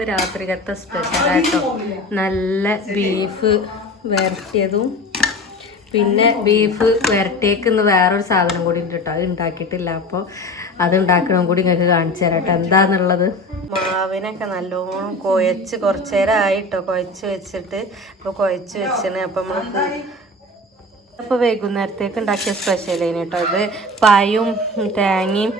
ഇന്ന് രാത്രികത്തെ സ്പെഷ്യലായിട്ടോ നല്ല ബീഫ് വരട്ടിയതും പിന്നെ ബീഫ് വരട്ടിയേക്കുന്ന വേറൊരു സാധനം കൂടി ഉണ്ട് കേട്ടോ. അത് ഉണ്ടാക്കിയിട്ടില്ല. അപ്പോൾ അത് ഉണ്ടാക്കണം കൂടി നിങ്ങൾക്ക് കാണിച്ചു തരാം കേട്ടോ എന്താന്നുള്ളത്. മാവിനൊക്കെ നല്ലോണം കുഴച്ച് കുറച്ച് നേരം ആയിട്ടോ കുഴച്ച് വെച്ചിട്ട്. ഇപ്പോൾ കുഴച്ച് വെച്ചാണ്. അപ്പം നമ്മൾ അപ്പോൾ വൈകുന്നേരത്തേക്ക് ഉണ്ടാക്കിയ സ്പെഷ്യലേന് കേട്ടോ. ഇത് പായും തേങ്ങയും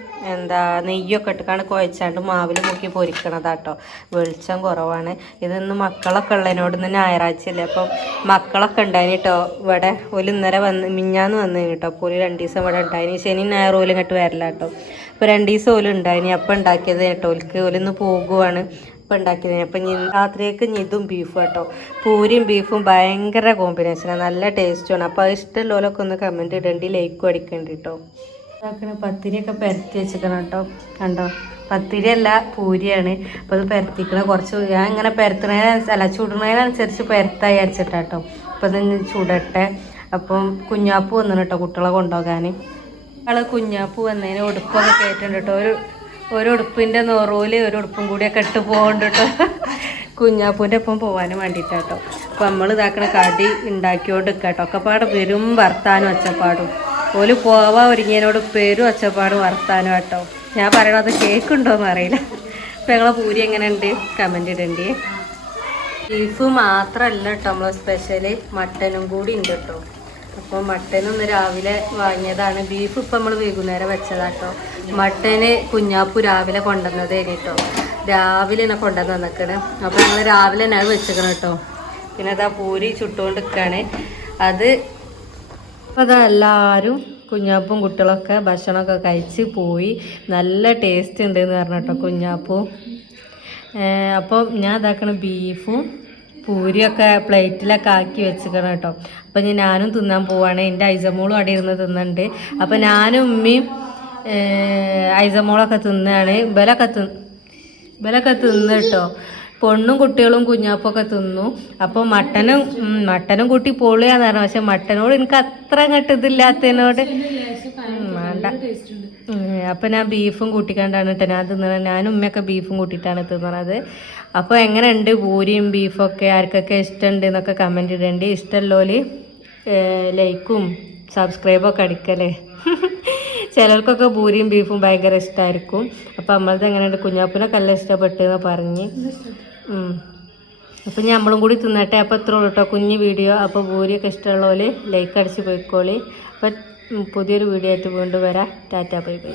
നെയ്യൊക്കെ ഇട്ടിട്ടാണ് കുഴച്ചാണ്ട് മാവിൽ മുക്കി പൊരിക്കണതാട്ടോ. വെളിച്ചം കുറവാണ്. ഇതൊന്ന് മക്കളൊക്കെ ഉള്ളതിനോട് ഇന്ന് ഞായറാഴ്ചയല്ലേ. അപ്പം മക്കളൊക്കെ ഉണ്ടായിന് കേട്ടോ. ഇവിടെ ഒരു ഇന്നലെ മിഞ്ഞാന്ന് വന്നതിന് കേട്ടോ. അപ്പോൾ ഒരു 2 ദിവസം ഇവിടെ ഉണ്ടായിന്. ശനി ഞായർ ഓലും ഇങ്ങോട്ട് വരില്ല കേട്ടോ. അപ്പോൾ 2 ദിവസം ഓലും ഉണ്ടായിന്. അപ്പം ഉണ്ടാക്കിയത് കേട്ടോ. ഓലിന്ന് പോകുവാണ് ഇപ്പം ഉണ്ടാക്കിയത്. അപ്പം രാത്രിയേക്ക് ഇതും ബീഫും കേട്ടോ. പൂരിയും ബീഫും ഭയങ്കര കോമ്പിനേഷനാണ്. നല്ല ടേസ്റ്റുമാണ്. അപ്പോൾ അത് ഇഷ്ടമുള്ളവരൊക്കെ ഒന്ന് കമൻറ്റ് ഇടേണ്ടി ലൈക്കും അടിക്കേണ്ടി കേട്ടോ. പത്തിരിയൊക്കെ പരത്തി വെച്ചിക്കണം കേട്ടോ. കണ്ടോ, പത്തിരി അല്ല പൂരിയാണ്. അപ്പോൾ അത് പരത്തിക്കണം. കുറച്ച് ഞാൻ ഇങ്ങനെ ചുടുന്നതിനനുസരിച്ച് പരത്തായി അരച്ചിട്ടാട്ടോ. അപ്പോൾ ഇത് ചുടട്ടെ. അപ്പം കുഞ്ഞാപ്പ് വന്നു കേട്ടോ കുട്ടികളെ കൊണ്ടുപോകാൻ. കുഞ്ഞാപ്പ് വന്നതിന് ഉടുപ്പൊക്കെ കയറ്റുണ്ട് കേട്ടോ. ഒരു ഉടുപ്പിൻ്റെ നൂറൂല് ഒരു ഉടുപ്പും കൂടിയൊക്കെ ഇട്ട് പോകുന്നുണ്ട് കേട്ടോ. കുഞ്ഞാപ്പൂൻ്റെ ഒപ്പം പോകാനും വേണ്ടിയിട്ടാട്ടോ. അപ്പോൾ നമ്മൾ ഇതാക്കണ കടി ഉണ്ടാക്കിയോണ്ട് കേട്ടോ. ഒക്കെപ്പാട് പെരും വർത്താനും ഒച്ചപ്പാടും. ഓല് പോവാൻ ഒരുങ്ങിയതിനോട് പേരും ഒച്ചപ്പാടും വർത്താനും കേട്ടോ. ഞാൻ പറയണത് കേൾക്കുണ്ടോയെന്ന് അറിയില്ല. അപ്പോൾ ഞങ്ങളെ പൂരി എങ്ങനെ ഉണ്ട് കമൻറ്റ് ഇടണ്ടേ. ബീഫ് മാത്രമല്ല കേട്ടോ നമ്മളെ സ്പെഷ്യല്, മട്ടനും കൂടി ഉണ്ട് കേട്ടോ. അപ്പോൾ മട്ടനൊന്ന് രാവിലെ വാങ്ങിയതാണ്. ബീഫ് ഇപ്പം നമ്മൾ വൈകുന്നേരം വെച്ചതാട്ടോ. മട്ടന് കുഞ്ഞാപ്പു രാവിലെ കൊണ്ടുവന്നത് കേട്ടോ. രാവിലെ തന്നെ കൊണ്ടുവന്ന് നിൽക്കണേ. അപ്പോൾ ഞങ്ങൾ രാവിലെ തന്നെ അത് വെച്ചേക്കണം കേട്ടോ. പിന്നെ അതാ പൂരി ചുട്ടുകൊണ്ട് നിൽക്കുകയാണ്. അപ്പോൾ അതെല്ലാവരും കുഞ്ഞാപ്പും കുട്ടികളൊക്കെ ഭക്ഷണമൊക്കെ കഴിച്ച് പോയി. നല്ല ടേസ്റ്റ് ഉണ്ടെന്ന് പറഞ്ഞു കേട്ടോ കുഞ്ഞാപ്പും. അപ്പോൾ ഞാൻ ഇതാക്കണം ബീഫും പൂരിയൊക്കെ പ്ലേറ്റിലൊക്കെ ആക്കി വെച്ചിക്കണം കേട്ടോ. അപ്പം ഞാനും തിന്നാൻ പോവാണ്. എൻ്റെ ഐസമോളും അവിടെ ഇരുന്ന് തിന്നുന്നുണ്ട്. അപ്പം ഞാനും ഉമ്മയും ഐസമോളൊക്കെ തിന്നാണ്. ഇവലൊക്കെ തിന്ന് കേട്ടോ. പൊണ്ണും കുട്ടികളും കുഞ്ഞാപ്പൊക്കെ തിന്നു. അപ്പോൾ മട്ടനും കൂട്ടി പൊളിയാന്ന് പറഞ്ഞു. പക്ഷെ മട്ടനോട് എനിക്ക് അത്ര അങ്ങോട്ട് ഇതില്ലാത്തതിനോട് വേണ്ട. അപ്പം ഞാൻ ബീഫും കൂട്ടിക്കണ്ടാണ് കേട്ടോ ഞാൻ തിന്നണത്. ഞാനും ഉമ്മയൊക്കെ ബീഫും കൂട്ടിയിട്ടാണ് തിന്നണത്. അപ്പോൾ എങ്ങനെയുണ്ട് പൂരിയും ബീഫൊക്കെ, ആർക്കൊക്കെ ഇഷ്ടമുണ്ട് എന്നൊക്കെ കമൻറ്റ് ഇടേണ്ടി. ഇഷ്ടമുള്ളോല് ലൈക്കും സബ്സ്ക്രൈബൊക്കെ അടിക്കല്ലേ. ചിലർക്കൊക്കെ പൂരിയും ബീഫും ഭയങ്കര ഇഷ്ടമായിരിക്കും. അപ്പം നമ്മളത് എങ്ങനെയുണ്ട് കുഞ്ഞാപ്പിനൊക്കെ നല്ല ഇഷ്ടപ്പെട്ടെന്ന് പറഞ്ഞ്. അപ്പം നമ്മളും കൂടി തിന്നട്ടെ. അപ്പോൾ ഇത്ര ഉള്ളൂ കേട്ടോ കുഞ്ഞ് വീഡിയോ. അപ്പോൾ പൂരിയൊക്കെ ഇഷ്ടമുള്ളവർ ലൈക്ക് അടിച്ച് പോയിക്കോളി. അപ്പം പുതിയൊരു വീഡിയോ ആയിട്ട് വീണ്ടും വരാം. Tata bye bye.